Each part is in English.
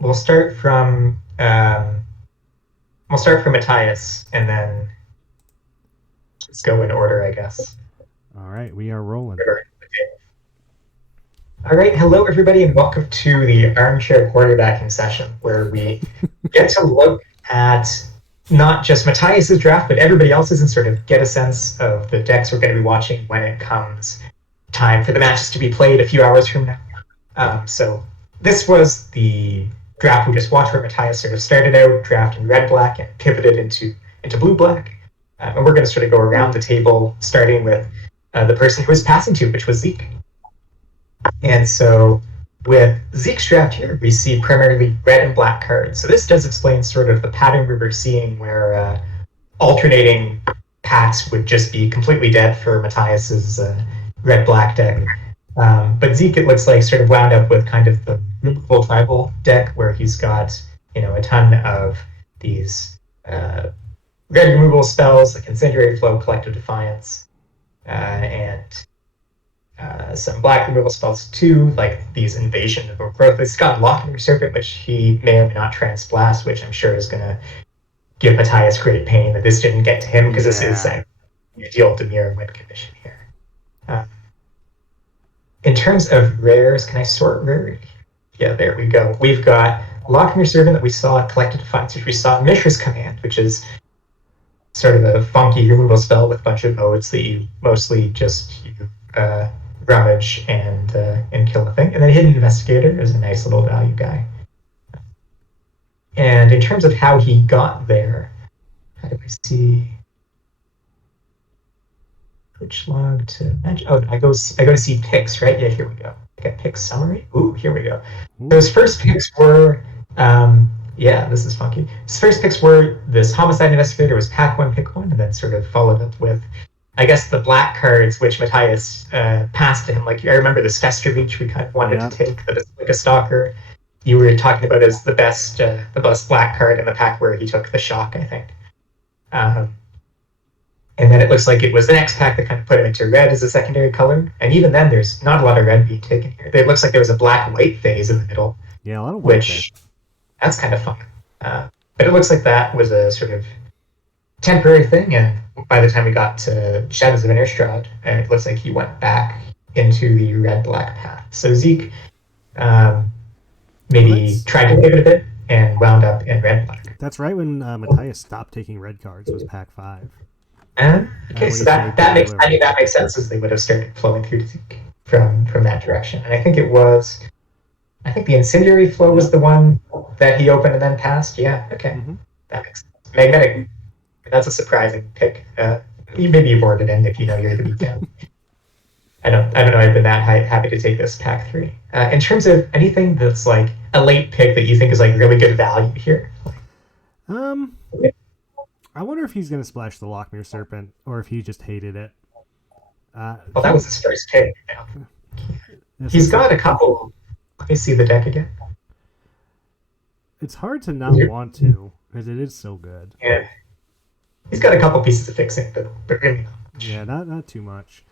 we'll start from Matthias, and then just go in order, I guess. All right, we are rolling. All right, hello everybody, and welcome to the armchair quarterbacking session, where we get to look at not just Matthias's draft, but everybody else's, and sort of get a sense of the decks we're going to be watching when it comes time for the matches to be played a few hours from now. So this was the draft we just watched, where Matthias sort of started out drafting red black and pivoted into blue black, and we're going to sort of go around the table, starting with the person who was passing to, which was Zeke. And so with Zeke's draft here, we see primarily red and black cards. So this does explain sort of the pattern we were seeing, where alternating packs would just be completely dead for Matthias's red-black deck. But Zeke, it looks like, sort of wound up with kind of the removable tribal deck, where he's got, a ton of these red removal spells like Incendiary Flow, Collective Defiance, and some black removal spells too, like these Invasion of Growth. It's got Locking Serpent, which he may or may not transblast, which I'm sure is going to give Matthias great pain that this didn't get to him, because this is a ideal Demir win condition here. In terms of rares, can I sort rarity? Yeah, there we go. We've got Locking Serpent that we saw, Collective Defiance, which we saw, Mishra's Command, which is sort of a funky removal spell with a bunch of modes that you mostly just rummage and kill the thing. And then Hidden Investigator is a nice little value guy. And in terms of how he got there, how do I see which log to mention? Oh, I go to see picks, right? Yeah, here we go. I got pick summary. Ooh, here we go. Those first picks were yeah, this is funky. His first picks were this Homicide Investigator was pack one, pick one, and then sort of followed up with, I guess, the black cards, which Matthias passed to him. Like, I remember this Fester Reach we kind of wanted to take, that is like a stalker. You were talking about as the best black card in the pack, where he took the shock, I think. And then it looks like it was the next pack that kind of put him into red as a secondary color. And even then, there's not a lot of red being taken here. It looks like there was a black-white phase in the middle. Yeah, a lot of white, which that's kind of fun. But it looks like that was a sort of temporary thing, and by the time we got to Shadows of Innistrad, it looks like he went back into the red-black path. So Zeke maybe tried to pivot a bit and wound up in red-black. That's right when Matthias stopped taking red cards. It was pack 5. Okay, so that makes sense, as they would have started flowing through to Zeke from that direction. And I think the Incendiary Flow was the one that he opened and then passed. Yeah, okay. Mm-hmm. That makes sense. Magnetic, that's a surprising pick. Maybe you boarded in if you know you're the beatdown. I don't know. I've been that happy to take this pack 3. In terms of anything that's like a late pick that you think is like really good value here. I wonder if he's going to splash the Lochmere Serpent, or if he just hated it. Well, that was his first pick. He's got a couple. Let me see the deck again. It's hard to not want to, because it is so good. Yeah. He's got a couple pieces of fixing, but really not much. Yeah, not too much.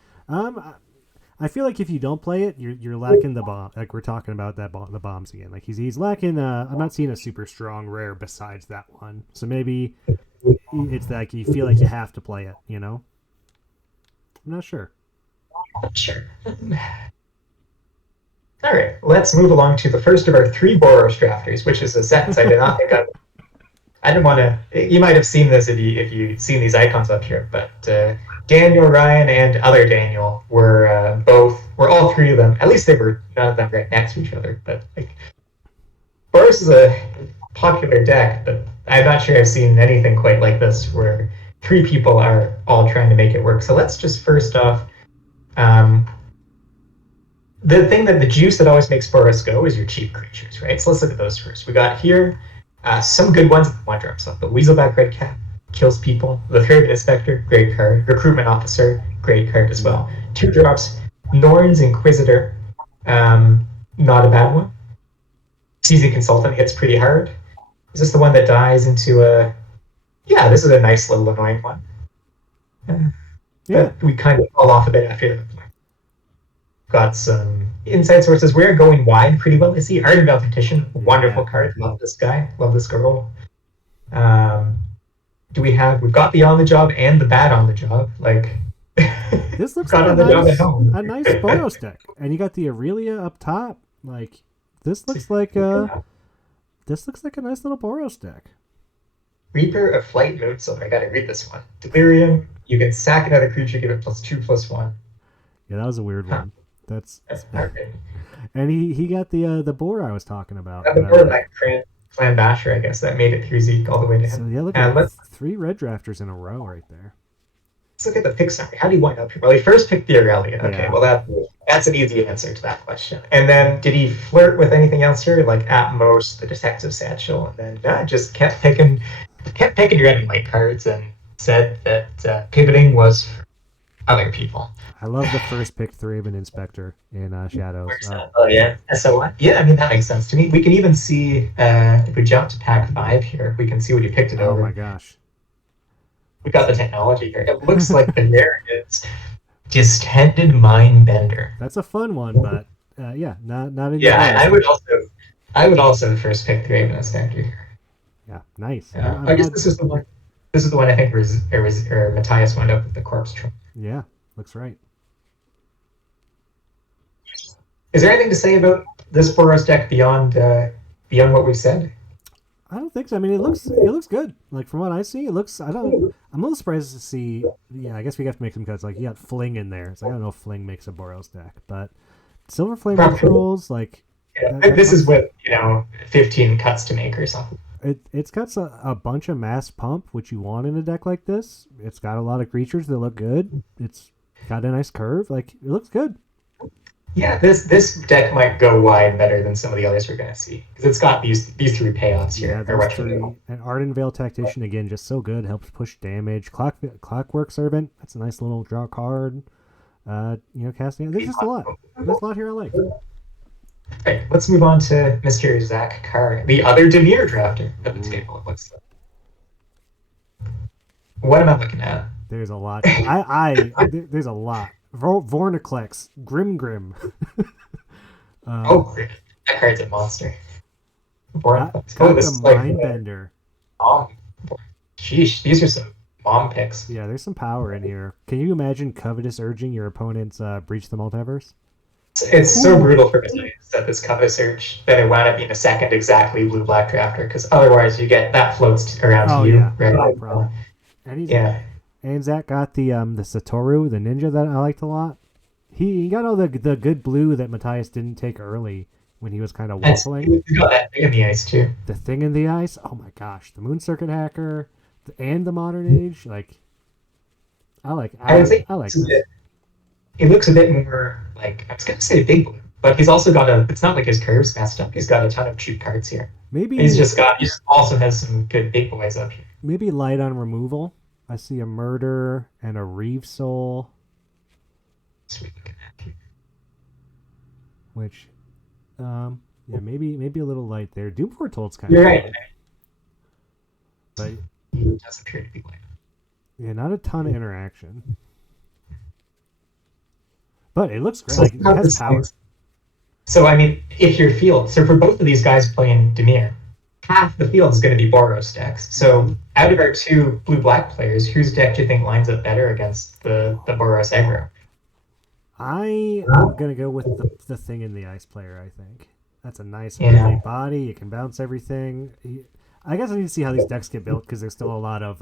I feel like if you don't play it, you're lacking the bomb. Like we're talking about the bombs again. Like he's lacking. I'm not seeing a super strong rare besides that one. So maybe it's like you feel like you have to play it. I'm not sure. Sure. All right, let's move along to the first of our 3 Boros drafters, which is a sentence I did not think of. I didn't want to. You might have seen this if you've seen these icons up here, but Daniel, Ryan, and other Daniel were all 3 of them. At least they were none of them right next to each other. But like, Boros is a popular deck, but I'm not sure I've seen anything quite like this, where 3 people are all trying to make it work. So let's just first off. The thing that the juice that always makes Boros go is your cheap creatures, right? So let's look at those first. We got here some good ones. 1-drop. So the Weaselback Red Cap kills people. The Thraven Inspector, great card. Recruitment Officer, great card as well. 2 drops. Norn's Inquisitor, not a bad one. Seasoned Consultant hits pretty hard. Is this the one that dies into a... Yeah, this is a nice little annoying one. Yeah. We kind of fall off a bit after that. got some inside sources. We're going wide pretty well. I see Art of Malediction, wonderful Yeah. card. Love this guy. Love this girl. Um, do we have? We've got the on the job and the bad on the job. Like, This looks like got on the job at home. a nice Boros deck, and you got the Aurelia up top. Like this looks like a nice little Boros deck. Reaper of Flight Moonsilver. I gotta read this one. Delirium. You can sack another creature, give it +2/+1. Yeah, that was a weird Huh. one. That's That's not good. and he got the boar I was talking about. The board like Clan Basher, I guess, that made it through Zeke all the way to So him. yeah, look And at let's 3 red drafters in a row right there. look at the pick summary. How do you wind up here? Well, he first picked the Aurelia. Okay, Yeah. well that's an easy answer to that question. And then did he flirt with anything else here? Like at most the Detective Satchel, and then just kept picking red and white cards and said that pivoting was for other people. I love the first pick 3 of an Inspector in Shadows. Oh yeah. So yeah, I mean that makes sense to me. We can even see if we jump to pack 5 here, we can see what he picked it Oh over. my gosh. We got the technology here. It looks like the rare is Distended Mind Bender. That's a fun one, but yeah, not in Yeah, your I would also first pick the Raven Inspector here. Yeah, nice. I guess this is the one. This is the one I think or Matthias wound up with the corpse troll. Yeah, looks right. Is there anything to say about this Boros deck beyond what we've said? I don't think so. I mean, it looks good. Like from what I see, it looks. I'm a little surprised to see. Yeah, I guess we have to make some cuts. Like you got Fling in there. So I don't know if Fling makes a Boros deck, but Silver Flame Trolls like. Yeah, this is with 15 cuts to make or something. It's got a bunch of mass pump, which you want in a deck like this. It's got a lot of creatures that look good. It's got a nice curve. Like it looks good. Yeah, this deck might go wide better than some of the others we're going to see because it's got these 3 payoffs here. Yeah, those 3. And Arden Veil Tactician again, just so good. Helps push damage. Clockwork Servant. That's a nice little draw card. Casting. There's just a lot. There's a lot here I like. Right, let's move on to Mr. Zach Carr, the other Demir drafter of the table. It looks like. What am I looking at? There's a lot. There's a lot. Vorniclex, Grim. That card's a monster. Got the Mindbender. Sheesh, these are some mom picks. Yeah, there's some power in here. Can you imagine Covetous urging your opponent's Breach the Multiverse? It's so brutal for Matthias that this Covetous Urge that it wound up being a second exactly blue-black drafter because otherwise you get that floats around to you. Yeah, right? no problem. And Zach got the Satoru, the ninja that I liked a lot. He got all the good blue that Matthias didn't take early when he was kind of waffling. You got that thing in the ice too. The thing in the ice. Oh my gosh, the Moon Circuit Hacker and the Modern Age. Like, I like this. It looks a bit more like I was gonna say big blue, but he's also got it's not like his curves messed up. He's got a ton of cheap cards here. Maybe he also has some good big boys up here. Maybe light on removal. I see a Murder and a Reeve Soul. Sweet looking at here. Which, maybe a little light there. Doom Foretold's kind You're of right. But he does appear to be light. Yeah, not a ton of interaction. But it looks great. It has power. So, I mean, if your field... So, for both of these guys playing Demir, half the field is going to be Boros decks. So, out of our 2 blue-black players, whose deck do you think lines up better against the Boros aggro? I am going to go with the thing in the ice player, I think. That's a nice melee body. You can bounce everything. I guess I need to see how these decks get built because there's still a lot of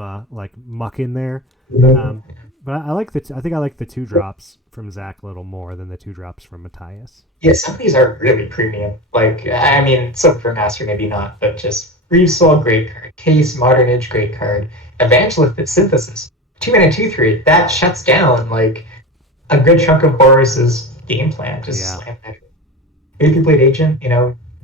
muck in there. But I think I like the 2 drops from Zach a little more than the 2 drops from Matthias. Yeah, some of these are really premium. Like, I mean, Silver Master maybe not, but just Reeve Soul, great card. Case, Modern Age, great card. Evangelist Synthesis, 2-mana 2/3. That shuts down like a good chunk of Boris's game plan. Slam that. Aether Blade Agent,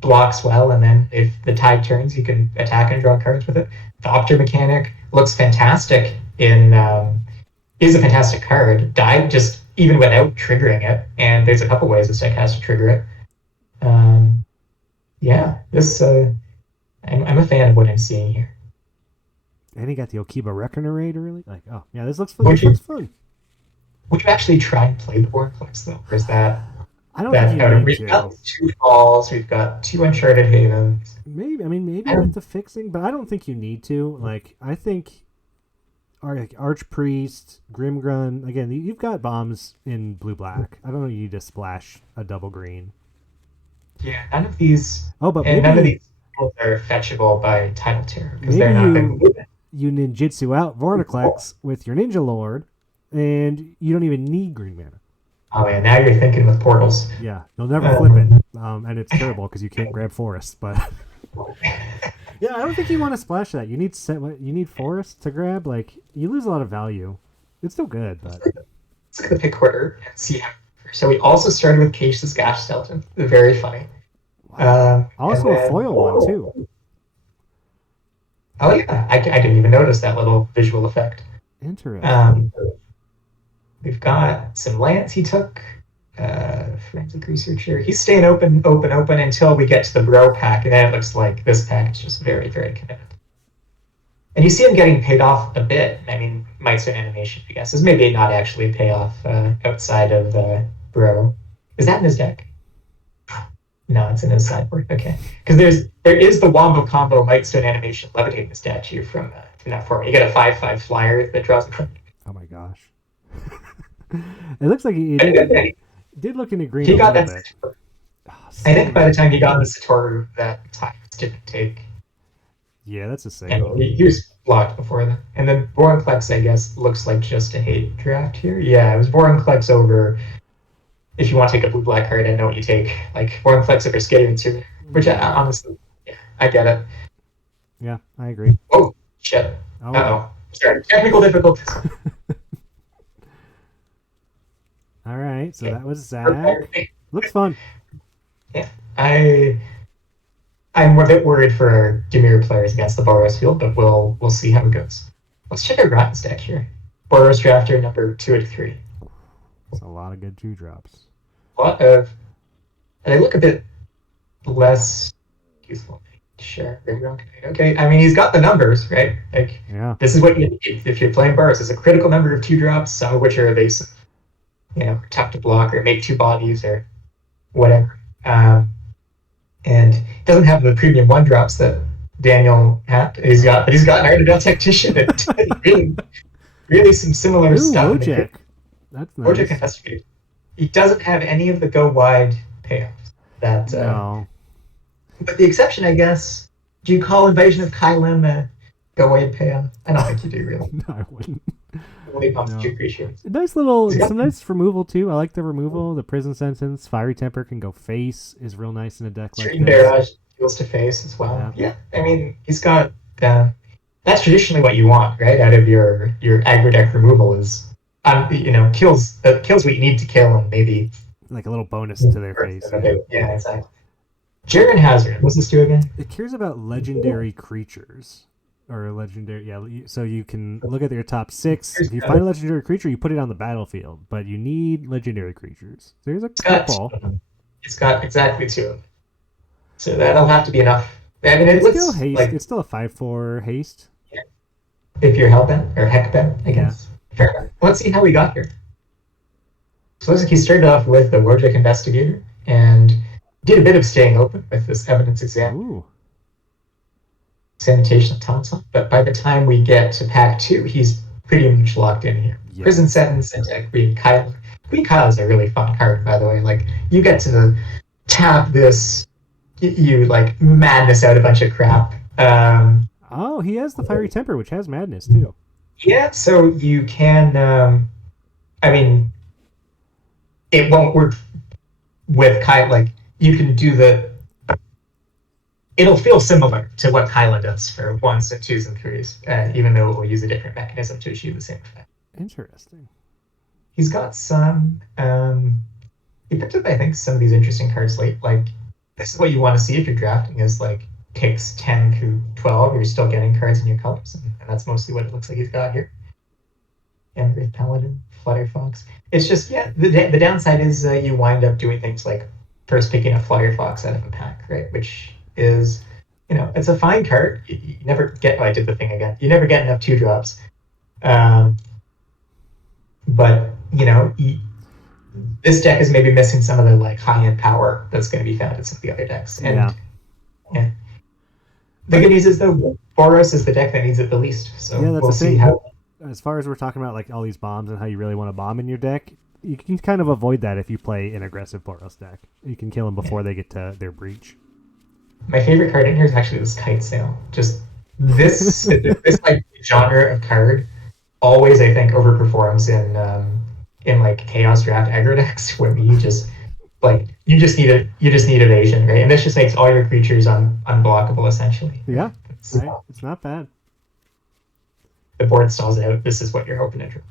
blocks well, and then if the tide turns, you can attack and draw cards with it. The Opter Mechanic looks fantastic is a fantastic card. Died just even without triggering it, and there's a couple ways this deck has to trigger it. I'm a fan of what I'm seeing here. And he got the Okiba Reckoner early. Like, this looks fun. Would you actually try and play the Vortex though, or is that? I don't think that you out of need we've got to. these 2 falls, we've got 2 Uncharted Havens. Maybe with And the fixing, but I don't think you need to. Like, I think Archpriest, Grimgrun. Again, you've got bombs in blue black. I don't know. You need to splash a double green. yeah, none of these Oh, but and none of maybe these are fetchable by Title Terror because maybe they're not big you movement. you ninjutsu out Vornaclex with your Ninja Lord, and you don't even need green mana. Oh man, now you're thinking with portals. Yeah, you'll never flip it, Um, and it's terrible because you can't grab forest. But yeah, I don't think you want to splash that. You need forest to grab. Like you lose a lot of value. It's still good, but let's look at the pick order and see how. So we also started with Cage's Gash Skeleton. Very funny. wow. And Also a then, foil one too. oh yeah, I didn't even notice that little visual effect. Interesting. Um, we've got some lands he took. Forensic researcher. He's staying open until we get to the bro pack, and then it looks like this pack is just very, very committed. And you see him getting paid off a bit. I mean, Meister animation, I guess, is maybe not actually a payoff outside of bro. Is that in his deck? No, it's in his sideboard. Okay, because there is the wombo combo Mightstone animation levitating the statue from that format. You get a 5/5 flyer that draws a card. Oh my gosh. It looks like he did look into green He a got little that. bit. Oh, I think by the time he got green. the Satoru, that time didn't take. Yeah, that's a And single. he was blocked before that. And then Vorinclex, I guess, looks like just a hate draft here. Yeah, it was Vorinclex over. If you want to take a blue black card, I know what you take. Like Vorinclex over Skating Tutor, which honestly, yeah, I get it. Yeah, I agree. Oh, shit. Oh Uh yeah. oh. Sorry. Technical difficulties. All right, so Okay. that was Zach. Looks fun. Yeah. I'm a bit worried for our Dimir players against the Boros field, but we'll see how it goes. Let's check our Grotten's deck here. Boros drafter number 2 out of 3. It's a lot of good 2-drops. A lot of, and they look a bit less useful. Sure, okay. I mean, he's got the numbers, right? Like, Yeah. this is what you need if you're playing Boros. It's a critical number of 2-drops, some of which are evasive, tough to block or make 2 bodies or whatever. And he doesn't have the premium 1-drops that Daniel had. He's got an Art of Tactician and really some similar Ooh, stuff. Wojek. That's nice. Wojek Investigator. He doesn't have any of the go wide payoffs. No. But the exception, I guess, do you call Invasion of Kylam a go wide payoff? I don't think you do, really. No, I wouldn't. Only bumps No. 2 creatures. Some nice removal too. I like the removal. The Prison Sentence, Fiery Temper can go face is real nice in a deck like Stream this. Barrage deals to face as well. Yeah. Yeah, I mean, he's got. That's traditionally what you want, right? Out of your aggro deck removal is, kills what you need to kill and maybe. Like a little bonus to their face. Yeah, exactly. Jaren Hazard. What's this do again? It cares about legendary creatures. Or legendary, yeah. So you can look at your top 6. If you find a legendary creature, you put it on the battlefield. But you need legendary creatures. There's a couple. It's got exactly 2 of them. So that'll have to be enough. I mean, It's still haste. It's still a 5/4 haste. Yeah. If you're hellbent or heckbent, I guess. Yeah. Fair enough. Let's see how we got here. So it looks like he started off with the Wojek Investigator and did a bit of staying open with this evidence exam. Ooh. Sanitation of Thompson, but by the time we get to pack 2, he's pretty much locked in here. Yes. Prison Sentence and Queen Kyle. Queen Kyle is a really fun card, by the way. Like, you get to tap this, you like madness out a bunch of crap. Oh, he has the Fiery Temper, which has madness too. Yeah, so you can. I mean, it won't work with Kyle. Like, you can do the. It'll feel similar to what Kyla does for 1s and 2s and 3s, even though it will use a different mechanism to achieve the same effect. Interesting. He's got some. He picked up, I think, some of these interesting cards late. Like, this is what you want to see if you're drafting: is like picks 10 through 12. You're still getting cards in your colors, and that's mostly what it looks like he's got here. Emgrave Paladin, Flutter Fox. It's just the downside is you wind up doing things like first picking a Flutter Fox out of a pack, right? Which is, it's a fine card. You never get. Oh, I did the thing again. You never get enough 2-drops. But this deck is maybe missing some of the like high end power that's going to be found in some of the other decks. Yeah, And yeah, the but good news is though, Boros is the deck that needs it the least. yeah, So that's we'll the see thing. how. As far as we're talking about like all these bombs and how you really want to bomb in your deck, you can kind of avoid that if you play an aggressive Boros deck. You can kill them before they get to their breach. My favorite card in here is actually this kite sail. Just this like genre of card always I think overperforms in like chaos draft aggro decks where you just like you just need evasion, right? And this just makes all your creatures unblockable essentially. Yeah, It's, it's not bad. the board stalls out. This is what you're hoping to draw.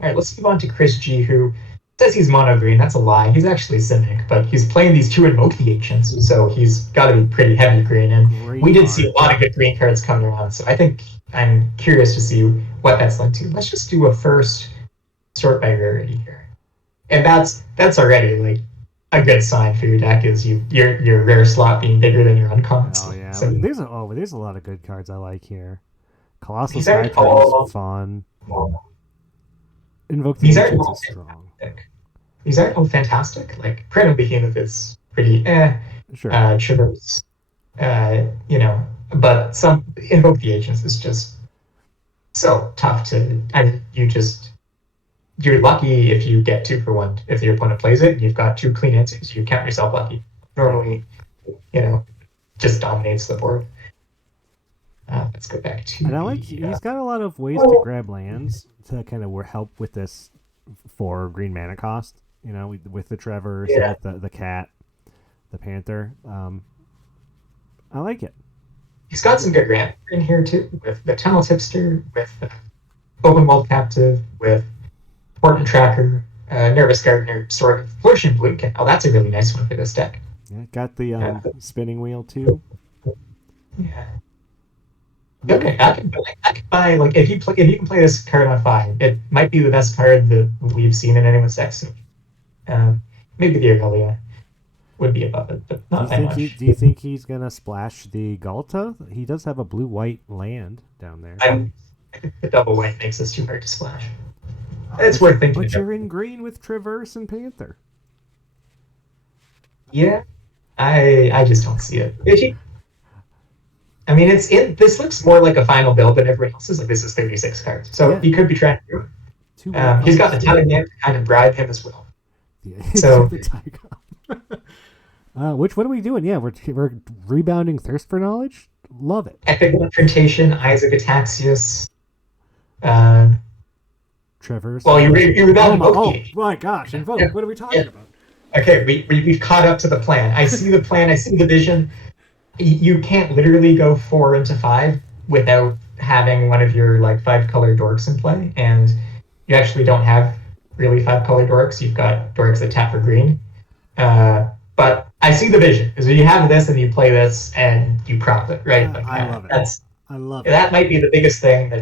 All right, let's move on to Chris G, who says he's mono green. That's a lie. He's actually Simic, but he's playing these two Invoke the Ancients, so he's got to be pretty heavy green. And Great we did card. see a lot of good green cards coming around, so I think I'm curious to see what that's led to. Let's just do a first sort by rarity here, and that's already like a good sign for your deck is your rare slot being bigger than your uncommon Oh slot. yeah, So there's a lot of good cards I like here. Colossal these Sky aren't Turtle's all fun. Invoke the these aren't Ancients all is strong. fantastic. These aren't all fantastic. Like Print Behemoth is pretty Sure. Traverse, you know, but some Invoke the Agents is just so tough to. I mean, you're lucky if you get 2 for 1 if your opponent plays it. And you've got 2 clean answers. You count yourself lucky. Normally, you know, just dominates the board. Let's go back to. And I like he's got a lot of ways to grab lands to kind of help with this for green mana cost. You know, with the Traverse, Yeah. with the cat, the Panther. I like it. He's got some good ramp in here too, with the Tunnel Tipster, with Open World Captive, with Portent Tracker, Nervous Gardener, Sword of Flourishing Blue. Oh, that's a really nice one for this deck. Yeah, got the spinning wheel too. Yeah. Okay, I can buy like if you can play this card on 5, it might be the best card that we've seen in anyone's deck. So, maybe the Aurelia would be above it, but not that much. Do you think he's gonna splash the Galta? He does have a blue-white land down there. I think the double white makes this too hard to splash. It's worth thinking But about. you're in green with Traverse and Panther. Yeah, I just don't see it. I mean, this looks more like a final build than everyone else's. Like this is 36 cards, so Yeah. he could be trying to do Two it. He's got the ton of land to kind of bribe him as well. Yeah, So- the Tiger. What are we doing? Yeah, we're rebounding Thirst for Knowledge. Love it. Epic Confrontation, Isaac Ataxius. Traverse. Well, you're about oh Invoke. my gosh, Invoke. Yeah. What are we talking Yeah. about? Okay, we've caught up to the plan. I see the plan. I see the vision. You can't literally go 4 into 5 without having one of your like 5-color dorks in play, and you actually don't have really 5-color dorks. You've got dorks that tap for green. But I see the vision. Because when you have this and you play this and you prop it, right? Like, I love it. I love it. That might be the biggest thing that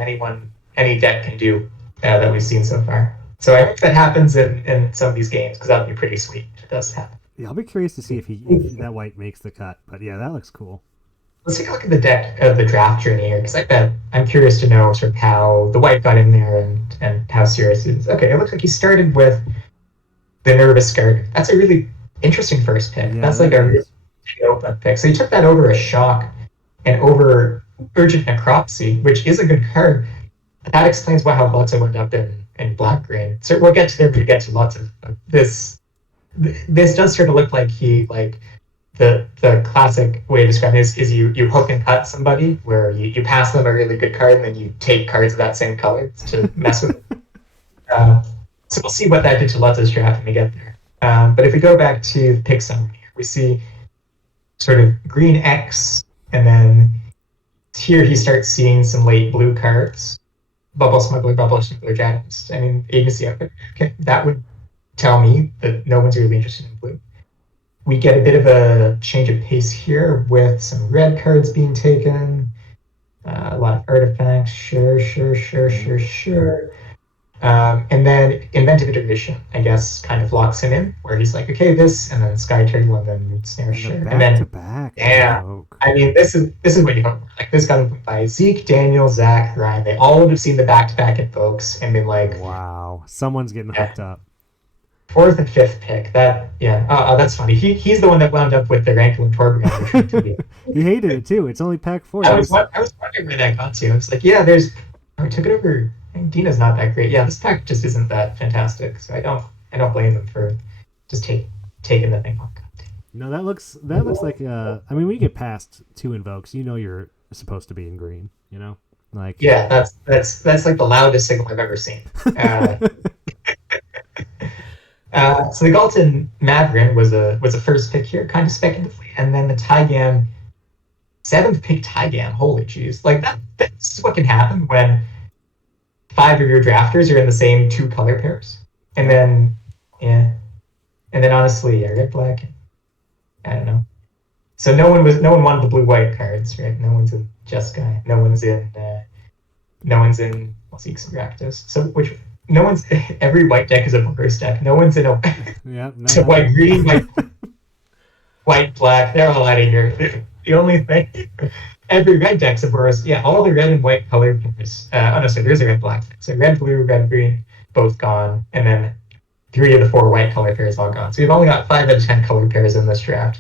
any deck can do that we've seen so far. So I hope that happens in some of these games because that would be pretty sweet if it does happen. Yeah, I'll be curious to see if that white makes the cut. But yeah, that looks cool. Let's take a look at the deck of the draft journey here because I'm curious to know sort of how the white got in there and how serious it is. Okay, it looks like he started with the Nervous Gardener. That's a really interesting first pick. Yeah, That's like a really open pick. So he took that over a Shock and over Urgent Necropsy, which is a good card. That explains why how lots of wound up in black green. So we'll get to there, but we get to lots of this. This does sort of look like the classic way to describe it is you hook and cut somebody where you pass them a really good card and then you take cards of that same color to mess with it. So we'll see what that did to Lutza's draft when we get there. But if we go back to the pick summary, we see sort of green X, and then here he starts seeing some late blue cards. Bubble Smuggler, Janus. I mean, Agency Outfit. Okay, that would tell me that no one's really interested in blue. We get a bit of a change of pace here with some red cards being taken, a lot of artifacts, sure. And then Inventive Iteration, I guess, kind of locks him in, where he's like, okay, this, and then Sky Turtle, and then Snare Sure. And then, back. yeah, I mean, this is what you hope for. Like, this got opened by Zeke, Daniel, Zach, Ryan. They all would have seen the back-to-back invokes and been like, wow, someone's getting hooked up. fourth and fifth pick. That yeah. That's funny. He's the one that wound up with the Rankle and Torbjorn. He hated it too. It's only pack 4. I was wondering where that got to. I was like, yeah, there's. I took it over. Dina's not that great. Yeah, this pack just isn't that fantastic. So I don't blame them for just taking the thing. Oh, God. No, that looks like I mean, when you get past 2 invokes, you know you're supposed to be in green. You know, like Yeah, that's like the loudest signal I've ever seen. Uh, so the Galton Mavrin was a first pick here, kind of speculatively, and then the Tygam 7th pick Tygam. Holy jeez, like that's what can happen when 5 of your drafters are in the same 2 color pairs, and then yeah, and then honestly, yeah, red black. I don't know. So no one wanted the blue white cards, right? No one's in Jeskai. No one's in Seeks and Rakdos. So which no one's every white deck is a Boros deck. No one's in a yeah, no, so white green, white black. They're all out of here. The only thing every red deck's a Boros. Yeah, all the red and white colored pairs. No, sorry, there's a red black. So red blue, red green, both gone, and then 3 of the 4 white color pairs all gone. So we've only got 5 out of 10 color pairs in this draft.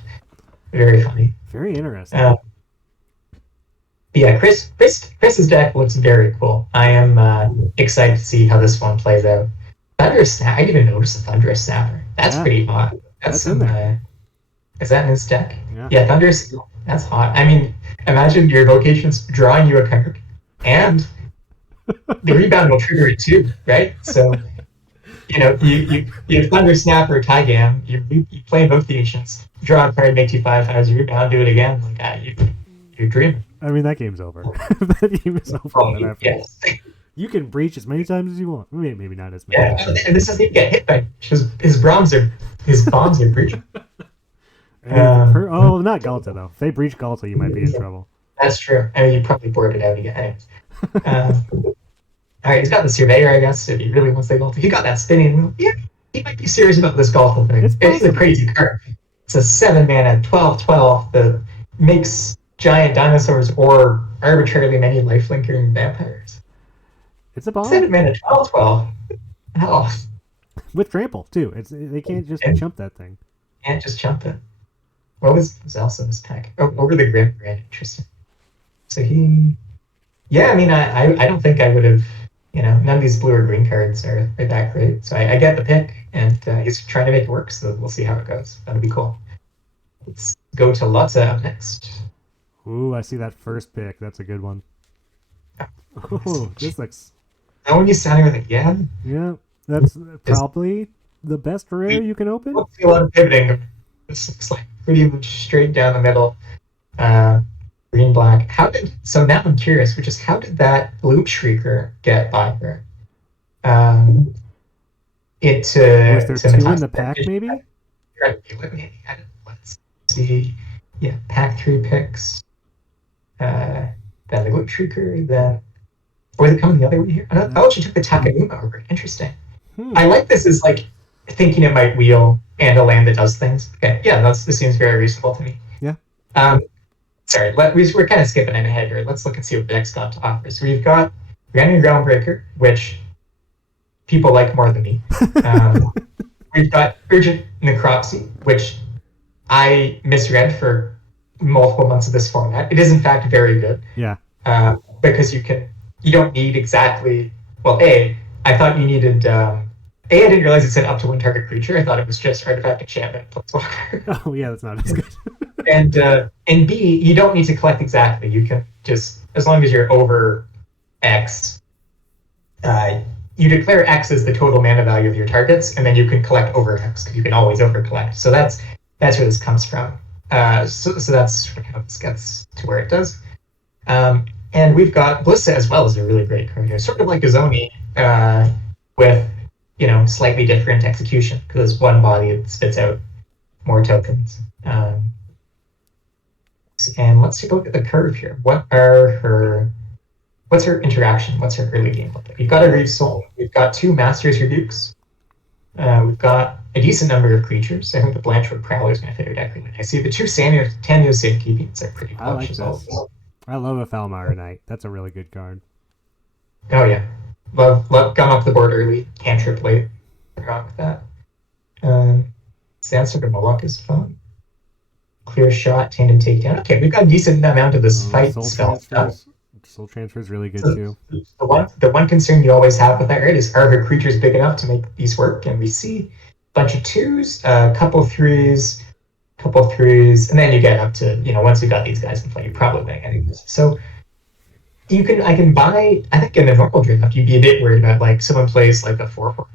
Very funny. Very interesting. Yeah, Chris's deck looks very cool. I am excited to see how this one plays out. Thunderous Snap. I didn't even notice the Thunderous Snapper. That's pretty hot. That's in there. Is that in his deck? Yeah, Thunderous. That's hot. I mean, imagine your vocation's drawing you a card, and the rebound will trigger it too, right? So, you Thunder Snapper, Tygam, you play Vocations, draw a card, make 2 5 times, rebound, do it again. Like you're dreaming. I mean, that game's over. That game is over. Yes. You can breach as many times as you want. Maybe not as many. Yeah, and this doesn't even get hit by his bombs are breaching. Not Gauntlet though. If they breach Gauntlet, you might be in trouble. That's true. I mean, you probably board it out again. All right, he's got the Surveyor, I guess, if he really wants to Gauntlet. He got that spinning wheel. Yeah, he might be serious about this Gauntlet thing. It's a crazy card. It's a 7 mana, 12/12 that makes giant dinosaurs or arbitrarily many lifelinking vampires. It's a bomb. 7 mana, 12/12. Hell. With trample too. They can't just jump that thing. Can't just jump it. What was else in this pack? Oh, over the Grim Red. Interesting. So I mean, I don't think I would have, none of these blue or green cards are that great. So I get the pick, and he's trying to make it work, so we'll see how it goes. That'll be cool. Let's go to Lotta up next. Ooh, I see that first pick. That's a good one. Oh, this looks... Now when you sound like, yeah. Yeah, that's probably the best rare you can open. I see a lot of pivoting. This looks like pretty much straight down the middle. Green black. So now I'm curious, which is how did that Loop Shrieker get by her? Was there 2 in the pack, maybe? Let's see. Yeah, pack 3 picks. Then the Loop Shrieker, then... Or is it coming the other way here? Oh, she took the Takanuma over. Interesting. I like this as like thinking it might wheel and a land that does things. Okay, yeah, this seems very reasonable to me. Yeah. Sorry, we're kind of skipping ahead here. Let's look and see what the deck's got to offer. So we've got Random Groundbreaker, which people like more than me. We've got Urgent Necropsy, which I misread for multiple months of this format. It is in fact very good. Yeah. Because you don't need exactly. Well, I thought you needed. I didn't realize it said up to 1 target creature. I thought it was just artifact enchantment plus 1. Oh yeah, that's not as good. and B, you don't need to collect exactly. You can just, as long as you're over X, you declare X as the total mana value of your targets, and then you can collect over X because you can always over collect. So that's where this comes from. So that's how this gets to where it does. And we've got Blissa as well as a really great card here, sort of like Azoni, with slightly different execution because it's one body that spits out more tokens. And let's take a look at the curve here. What's her interaction? What's her early game look like? We've got a Reeve Soul. We've got 2 Masters Redukes. We've got a decent number of creatures. I think the Blanchwood Prowler is going to fit her deck really. I see the 2 Tanya Safekeepings are pretty I like as this. well. I love a Falmire Knight. That's a really good card. Oh yeah, love come up the board early, cantrip late. Nothing wrong with that. Um, Sandstorm and Moloch is fun. Clear shot, tandem takedown. Okay, we've got a decent amount of this Oh, fight spell stuff. Soul transfer is really good So too. the one concern you always have with that, right, is are her creatures big enough to make these work? And we see a bunch of twos, a couple threes, and then you get up to, once you've got these guys in play, you're probably winning anyways. So I can buy. I think in a normal draft, you'd be a bit worried about like someone plays like a 4/4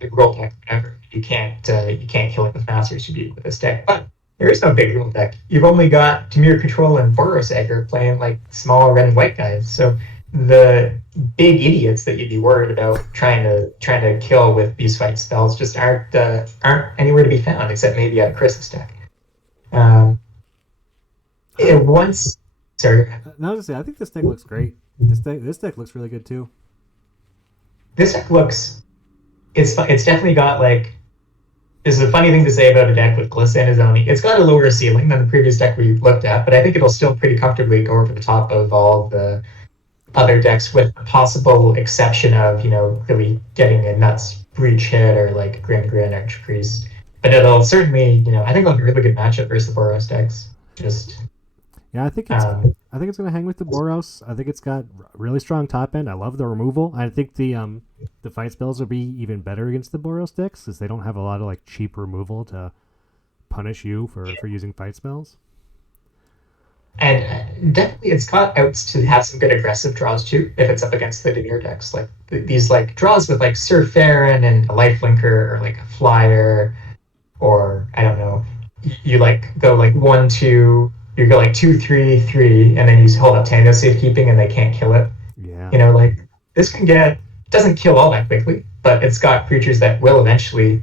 big roll deck, whatever. You can't kill it with Master's Tribute with this deck, but there is no big roll deck. You've only got Tamir Control and Boros Egger playing like small red and white guys. So the big idiots that you'd be worried about trying to kill with these fight spells just aren't anywhere to be found except maybe at Chris's deck. Um, it once sorry. No, just say I think this deck looks great. This deck looks really good too. This deck looks it's definitely got like this is a funny thing to say about a deck with Glissa and Azoni. It's got a lower ceiling than the previous deck we looked at, but I think it'll still pretty comfortably go over the top of all the other decks, with the possible exception of really getting a nuts breach hit or like Grand Archpriest. But it'll certainly I think it'll be a really good matchup versus the Boros decks. Just Yeah, um, I think it's gonna hang with the Boros. I think it's got really strong top end. I love the removal. I think the fight spells will be even better against the Boros decks because they don't have a lot of like cheap removal to punish you for using fight spells. and definitely it's got outs to have some good aggressive draws too if it's up against the Demir decks. Like these like draws with like Sir Farron and a lifelinker or like a flyer, or I don't know, you like go like 1/2, you go like 2/3/3, and then you hold up Tango Safekeeping and they can't kill it. Yeah, Like this can get doesn't kill all that quickly, but it's got creatures that will eventually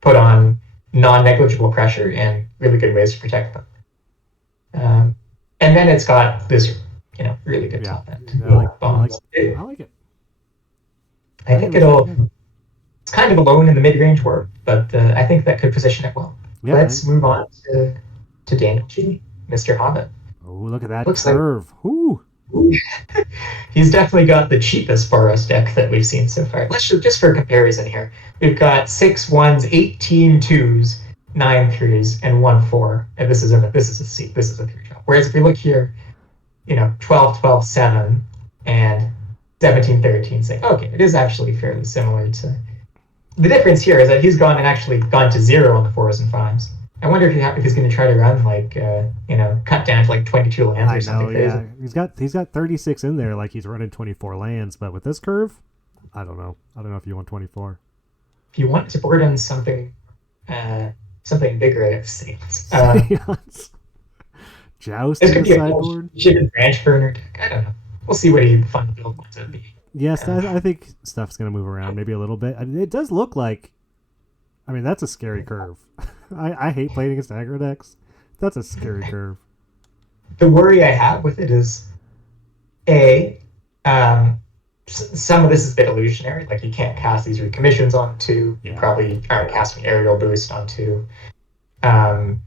put on non-negligible pressure and really good ways to protect them. And then it's got this really good yeah. top end I bombs. like it. I think it's kind of alone in the mid-range work, but I think that could position it well. Yeah. Let's move on to Daniel G, Mr. Hobbit. Oh, look at that Looks curve. Ooh. He's definitely got the cheapest Boros deck that we've seen so far. Let's just for comparison here. We've got 6 1s, 18 2s, 9 3s, and 1 4. And this is a C. This is a 3 drop. Whereas if we look here, 12 12 7 and 17 13, saying, okay, it is actually fairly similar to. The difference here is that he's actually gone to 0 on the 4s and 5s. I wonder if he's going to try to run like cut down to like 22 lands or something crazy. Yeah. He's got 36 in there, like he's running 24 lands. But with this curve, I don't know. I don't know if you want 24. If you want to board on something bigger, I'd say Joust this in could the be a sideboard. branch burner deck. I don't know. We'll see what he fun build wants to be. Yes, I think stuff's gonna move around maybe a little bit. I mean, it does look like. I mean, that's a scary curve. I hate playing against aggro decks. That's a scary curve. The worry I have with it is, some of this is a bit illusionary. Like you can't cast these recommissions on 2. You probably aren't casting Aerial Boost on 2. And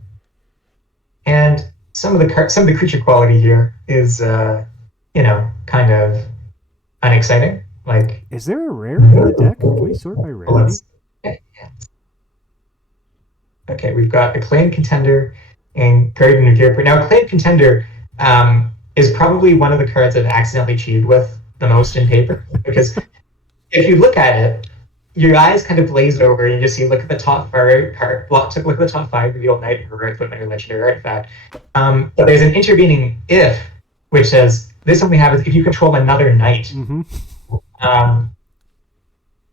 some of the creature quality here is kind of unexciting. Like, is there a rare in the deck? Can we sort by rarity? Okay, we've got Acclaimed Contender and Garden of Europe. Now, Acclaimed Contender is probably one of the cards I've accidentally cheated with the most in paper, because if you look at it, your eyes kind of glaze over and you just see, look at the top 5 look at the top 5 revealed Knight or Equipment or Legendary Artifact. But there's an intervening if, which says this only happens if you control another Knight. Mm-hmm.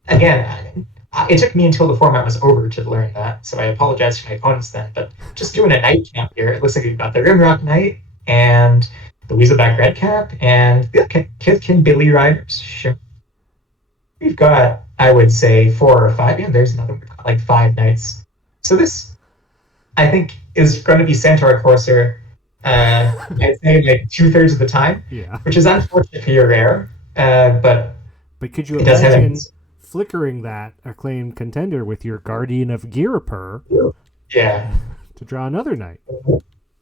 Again, it took me until the format was over to learn that, so I apologize to my opponents then. But just doing a Knight camp here, it looks like we've got the Rimrock Knight and the Weaselback Redcap and the Kithkin Billy Riders. Sure. We've got, I would say, 4 or 5. Yeah, there's another one. We've got like 5 Knights. So this, I think, is going to be Centaur Courser, I'd say like 2/3 of the time, which is unfortunate for your rare, but could you imagine flickering that Acclaimed Contender with your Guardian of Girapur to draw another Knight?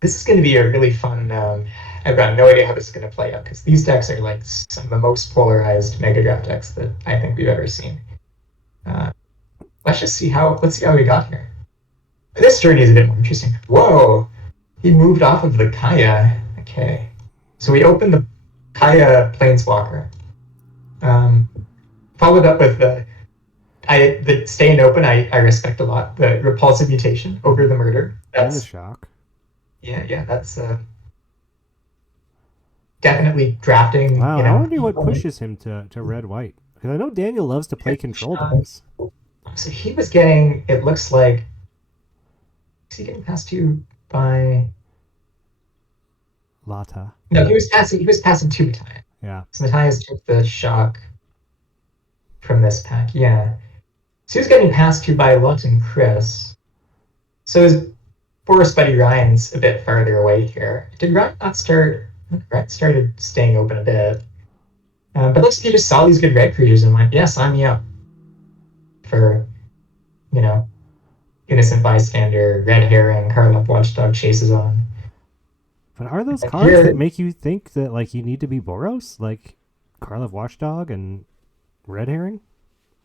This is going to be a really fun. I've got no idea how this is going to play out, because these decks are like some of the most polarized Megadraft decks that I think we've ever seen. let's see how we got here. This journey is a bit more interesting. Whoa, he moved off of the Kaya. Okay, so we opened the Kaya Planeswalker. Um, Followed up with the staying open. I respect a lot. The repulsive mutation over the murder. And the That's shock. yeah. That's definitely drafting. Wow, I wonder what pushes him to red white. Because I know Daniel loves to play control decks. So he was getting. It looks like. Is he getting passed to by? Lata. No, he was passing. He was passing to Matthias. Yeah. So Matthias took the shock from this pack. Yeah. So he was getting passed to by Lux and Chris. So his Forest Buddy Ryan's a bit farther away here. Did Ryan not start? Ryan started staying open a bit. But looks like he just saw these good red creatures and went, yeah, sign me up for, innocent bystander, red herring, Karlov watchdog chases on. But are those cards that make you think that like you need to be Boros, like Karlov watchdog and red herring?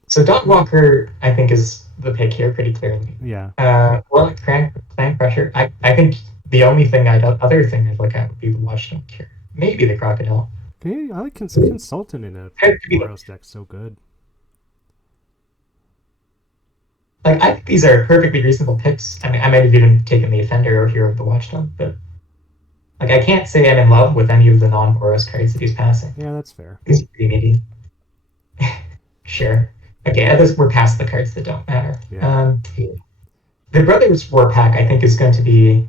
So Dogwalker, I think, is the pick here pretty clearly. Yeah. Well, Clank Pressure. I think the only other thing I'd look at would be the watchdog here. Maybe the crocodile. Okay, I like Consultant in a Boros deck. So good. Like, I think these are perfectly reasonable picks. I mean, I might have even taken the Offender or Hero of the Watchdog, but like, I can't say I'm in love with any of the non-Boros cards that he's passing. Yeah, that's fair. He's pretty meaty. Sure. Okay, we're past the cards that don't matter. Yeah. The Brothers War pack, I think, is going to be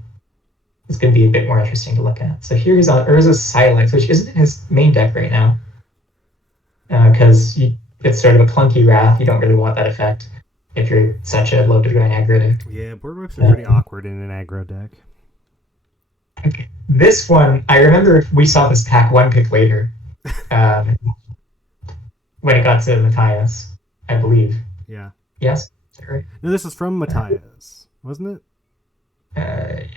a bit more interesting to look at. So here he's on Urza's Silex, which isn't in his main deck right now, because it's sort of a clunky Wrath. You don't really want that effect if you're such a low-to-grind aggro deck. Yeah, board wipes are pretty awkward in an aggro deck. Okay. This one, I remember we saw this pack one pick later, when it got to Matthias, I believe. Yeah. Yes? Is that right? No, this was from Matthias, wasn't it?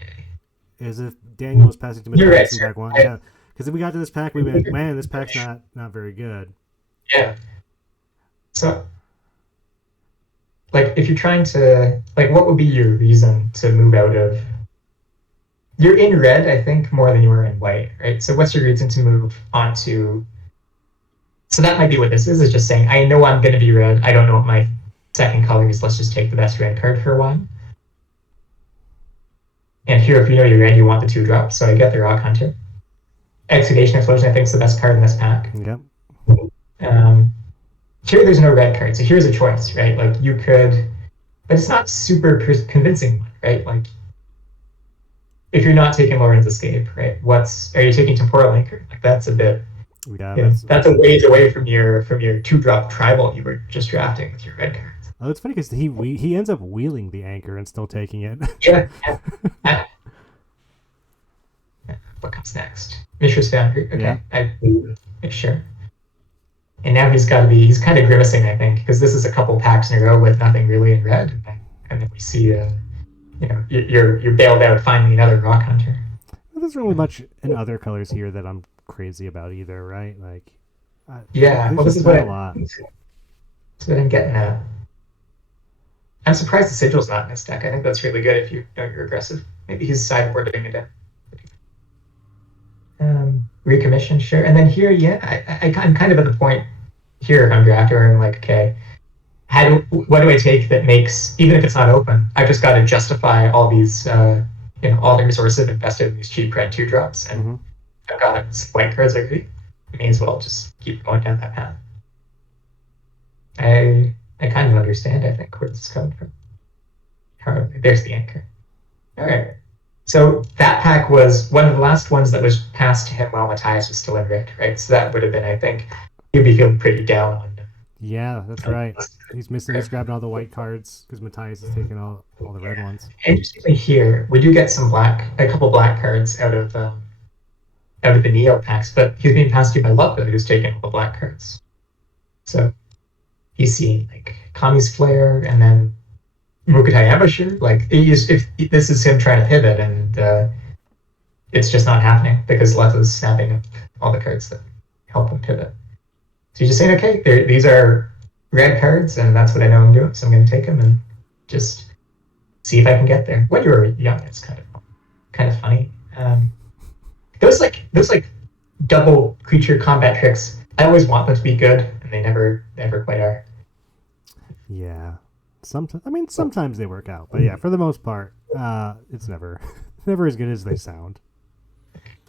As if Daniel was passing to Matthias in pack one. Yeah. Because if we got to this pack, we went, man, this pack's not very good. Yeah. So, like, if you're trying to, like, what would be your reason to move out of? You're in red, I think, more than you were in white, right? So what's your reason to move on to? So that might be what this is just saying, I know I'm going to be red. I don't know what my second color is. Let's just take the best red card for a while. And here, if you know you're red, you want the 2-drop. So I get the Rock Hunter. Exudation Explosion, I think, is the best card in this pack. Yep. Here, there's no red card. So here's a choice, right? Like, you could, but it's not super convincing one, right? Like, if you're not taking Lauren's Escape, right? Are you taking Temporal Anchor? Like, that's a bit. Yeah, that's a ways away from your 2-drop tribal you were just drafting with your red cards. Oh, it's funny because he ends up wheeling the anchor and still taking it. Yeah. What comes next? Mishra's Foundry. Okay, yeah. I make sure. And now he's kind of grimacing, I think, because this is a couple packs in a row with nothing really in red, and then we see, you're bailed out finding another Rock Hunter. Well, there's really much in other colors here that I'm crazy about either, right? Like, yeah. Well, this is what I'm getting at. I'm surprised the Sigil's not in this deck. I think that's really good if you know you're aggressive. Maybe he's sideboarding it in. Recommission, sure. And then here, yeah, I'm kind of at the point here if I'm drafting where I'm like, okay, what do I take that makes, even if it's not open, I've just got to justify all these, all the resources invested in these cheap red 2-drops, and I've got some white cards already. I may as well just keep going down that path. I kind of understand, I think, where this is coming from. There's the anchor. All right. So that pack was one of the last ones that was passed to him while Matthias was still in red, right? So that would have been, I think, he'd be feeling pretty down on. Yeah, that's right. He's grabbing all the white cards because Matthias is taking all the red ones. Interestingly, here we do get a couple black cards out of the Neo packs, but he's being passed to by Lupka, who's taking all the black cards. So he's seeing like Kami's Flare and then Mukutai Ambusher. Like, if this is him trying to pivot, and it's just not happening because Lupka's snapping up all the cards that help him pivot. So you're just saying, okay, these are red cards, and that's what I know I'm doing. So I'm going to take them and just see if I can get there. When you were young, it's kind of funny. Those double creature combat tricks. I always want them to be good, and they never quite are. Yeah. Sometimes they work out, but yeah, for the most part, it's never never as good as they sound.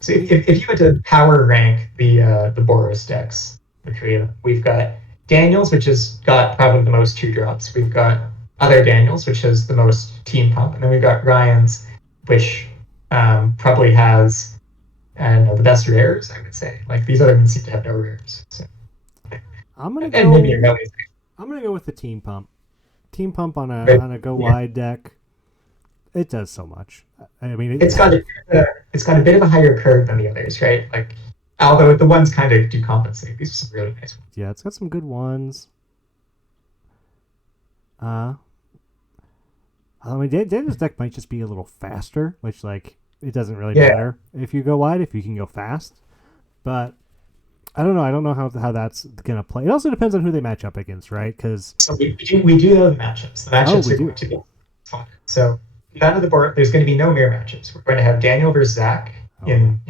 So if you were to power rank the Boros decks, the three of them, we've got Daniels, which has got probably the most two drops. We've got other Daniels, which has the most team pump, and then we've got Ryan's, which probably has I don't know the best rares. I would say like these other ones seem to have no rares. So. I'm gonna And maybe go. I'm gonna go with the team pump. Team pump on a go wide deck. It does so much. I mean, it's got a bit of a higher curve than the others, right? Like, although the ones kind of do compensate. These are some really nice ones. Yeah, it's got some good ones. I mean, Daniel's deck might just be a little faster, which like it doesn't really matter if you go wide if you can go fast. But I don't know. I don't know how that's gonna play. It also depends on who they match up against, right? Because so we do know the matchups. The matchups are going to be fun. So none of the board. There's going to be no mirror matchups. We're going to have Daniel versus Zach in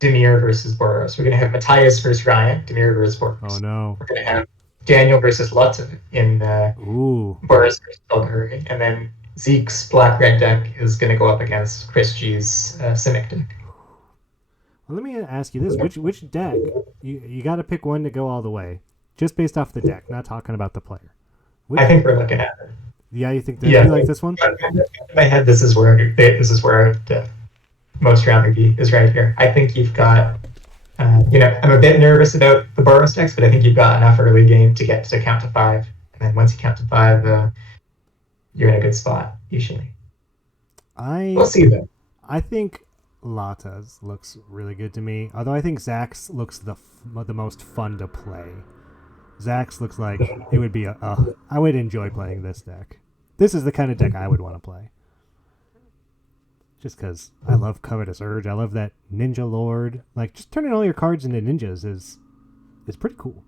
Demir versus Boros. We're going to have Matthias versus Ryan, Demir versus Boros. Oh no. We're going to have Daniel versus Lutton in Boros versus Bulgari, and then Zeke's black red deck is going to go up against Chris G's Simic deck. Well, let me ask you this: which deck you got to pick one to go all the way, just based off the deck, not talking about the player. I think we're looking at it. Yeah, you think that you like this one? In my head, this is where the most rather be is right here. I think you've got, I'm a bit nervous about the Boros decks, but I think you've got enough early game to get to count to 5, and then once you count to 5, you're in a good spot usually. We'll see though. I think Lata's looks really good to me, although I think Zach's looks the most fun to play. Zach's looks like it would be I would enjoy playing this deck. This is the kind of deck I would want to play. Just because I love Covetous Urge. I love that Ninja Lord. Like, just turning all your cards into ninjas is pretty cool.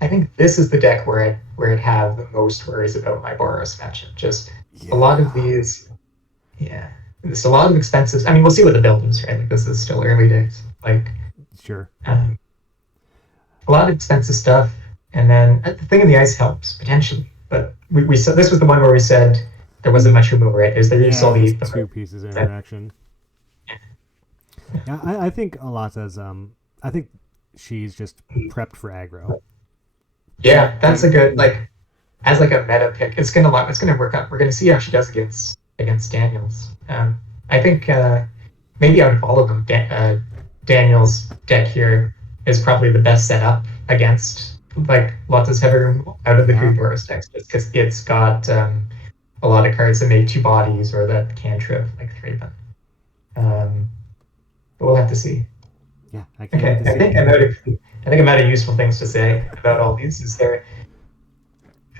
I think this is the deck where it have the most worries about my Boros matchup. Just a lot of these, there's a lot of expensive. I mean, we'll see what the build is, right? Like, this is still early days. Like, sure. A lot of expensive stuff. And then the thing in the ice helps potentially, but we said this was the one where we said there wasn't much removal, right? There's the two pieces of interaction. Yeah, I think Alata's I think she's just prepped for aggro. Yeah, that's a good as a meta pick. It's gonna work out. We're gonna see how she does against Daniels. I think maybe out of all of them, Daniel's deck here is probably the best setup against Lotta's heavy removal out of the three Boros decks, just because it's got a lot of cards that make 2 bodies or that cantrip, like 3 of them. But we'll have to see. Yeah, I think I'm out of useful things to say about all these. Is there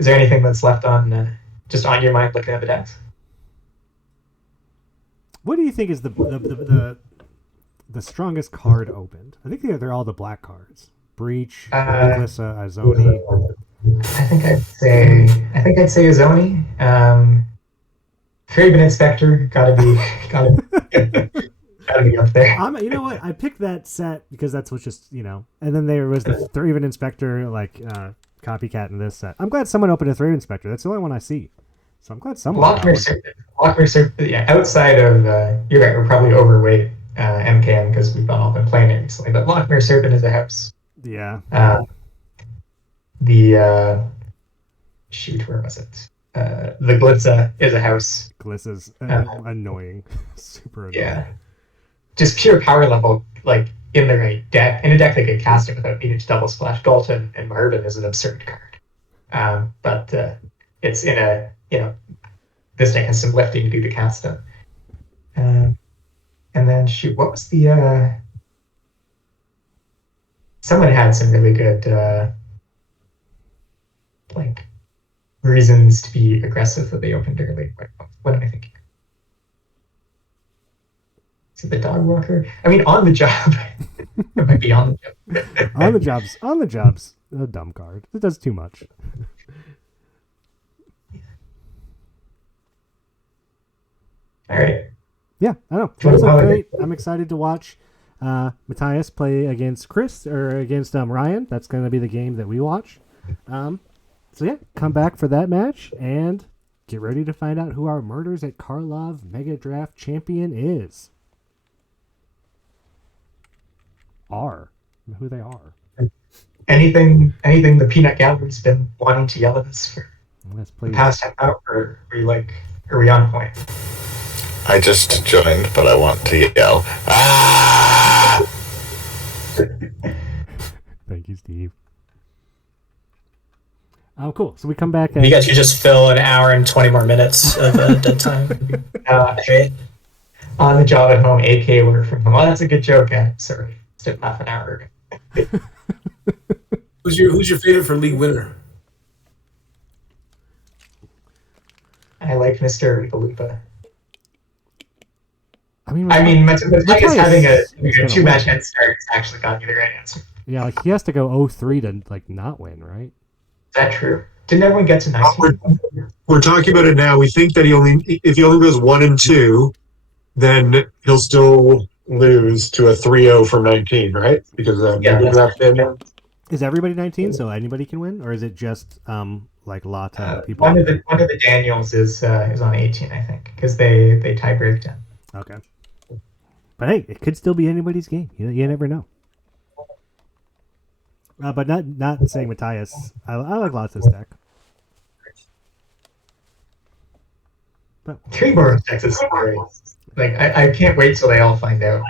anything that's left on just on your mind looking at the decks? What do you think is the strongest card opened? I think they're all the black cards. Breach, Glissa, Izoni. I think I'd say Izoni. Craven Inspector gotta be up there. You know what? I picked that set because that's what's just and then there was the Thraven Inspector copycat in this set. I'm glad someone opened a Thraven Inspector. That's the only one I see. So I'm glad someone. Lochmere Serpent. Yeah, outside of you're right. We're probably overweight MKM because we've all been playing it recently. But Lochmere Serpent is a house. Yeah. Where was it? The Glitza is a house. Glissa's annoying. Super annoying. Yeah. Just pure power level, like in the right deck. In a deck that could cast it without needing to double splash. Gauntlet and Marvin is an absurd card. But it's in a, this deck has some lifting to do to cast it. And then what was the someone had some really good reasons to be aggressive that they opened early. What am I thinking? Is it the dog walker? I mean, on the job. It might be on the job. On the jobs. a dumb card. It does too much. All right. Yeah, I know. That's great. I'm excited to watch Matthias play against Chris or against Ryan. That's going to be the game that we watch. So yeah, come back for that match and get ready to find out who our Murders at Karlov Megadraft champion is. Who they are. Anything the peanut gallery's been wanting to yell at us for the past half hour, or are we on point? I just joined, but I want to yell. Ah! Thank you, Steve. Oh, cool. So we come back. You guys could just fill an hour and 20 more minutes of dead time. Right? On the job at home, AK work from home. Oh, that's a good joke, sorry. Still half an hour. Who's your favorite for league winner? I like Mr. Lupa. I mean, Matthias having a 2-match head start has actually got me the right answer. Yeah, he has to go 0-3 to not win, right? Is that true? Didn't everyone get to 19? We're talking about it now. We think that if he only goes 1-2, then he'll still lose to a 3-0 from 19, right? Because is everybody 19, so anybody can win, or is it just Lata people? One of the Daniels is on 18, I think, because they tie break down. Okay, but hey, it could still be anybody's game. You never know. But not saying Matthias. I like Lata's deck. But 3 more decks is great. I can't wait till they all find out.